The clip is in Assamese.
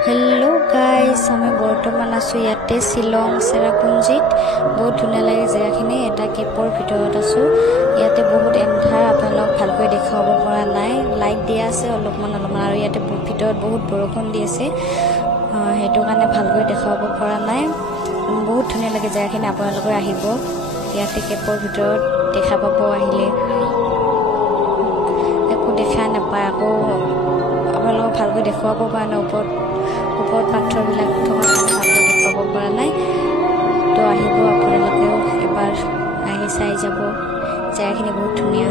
हेलो गाइस আমি বৰ্তমান আছো ইয়াতে শিলং চেৰাপুঞ্জিত বহুত ধুনীয়া লাগে জেগাখিনি এটা কেপৰ ভিতৰত আছো ইয়াতে বহুত এন্ধাৰ আপোনালোক ভালকৈ দেখাব পৰা নাই লাইট দিয়া আছে অলপমান আৰু ইয়াতে ভিতৰত বহুত বৰষুণ দি আছে হেতু কাৰণে ভালকৈ দেখাব পৰা নাই বহুত ধুনীয়া লাগে জেগাখিনি আপোনালোক আহিব ইয়াতে কেপৰ ভিতৰত দেখা পাব আহিলে একো দেখা নাপায় আকৌ আপোনালোক ভালকৈ দেখাব পৰা নাই ওপৰত পাথৰবিলাক থকা ভালকৈ দেখাব পৰা নাই তো আহিব আপোনালোকেও এবাৰ আহি চাই যাব জেগাখিনি বহুত ধুনীয়া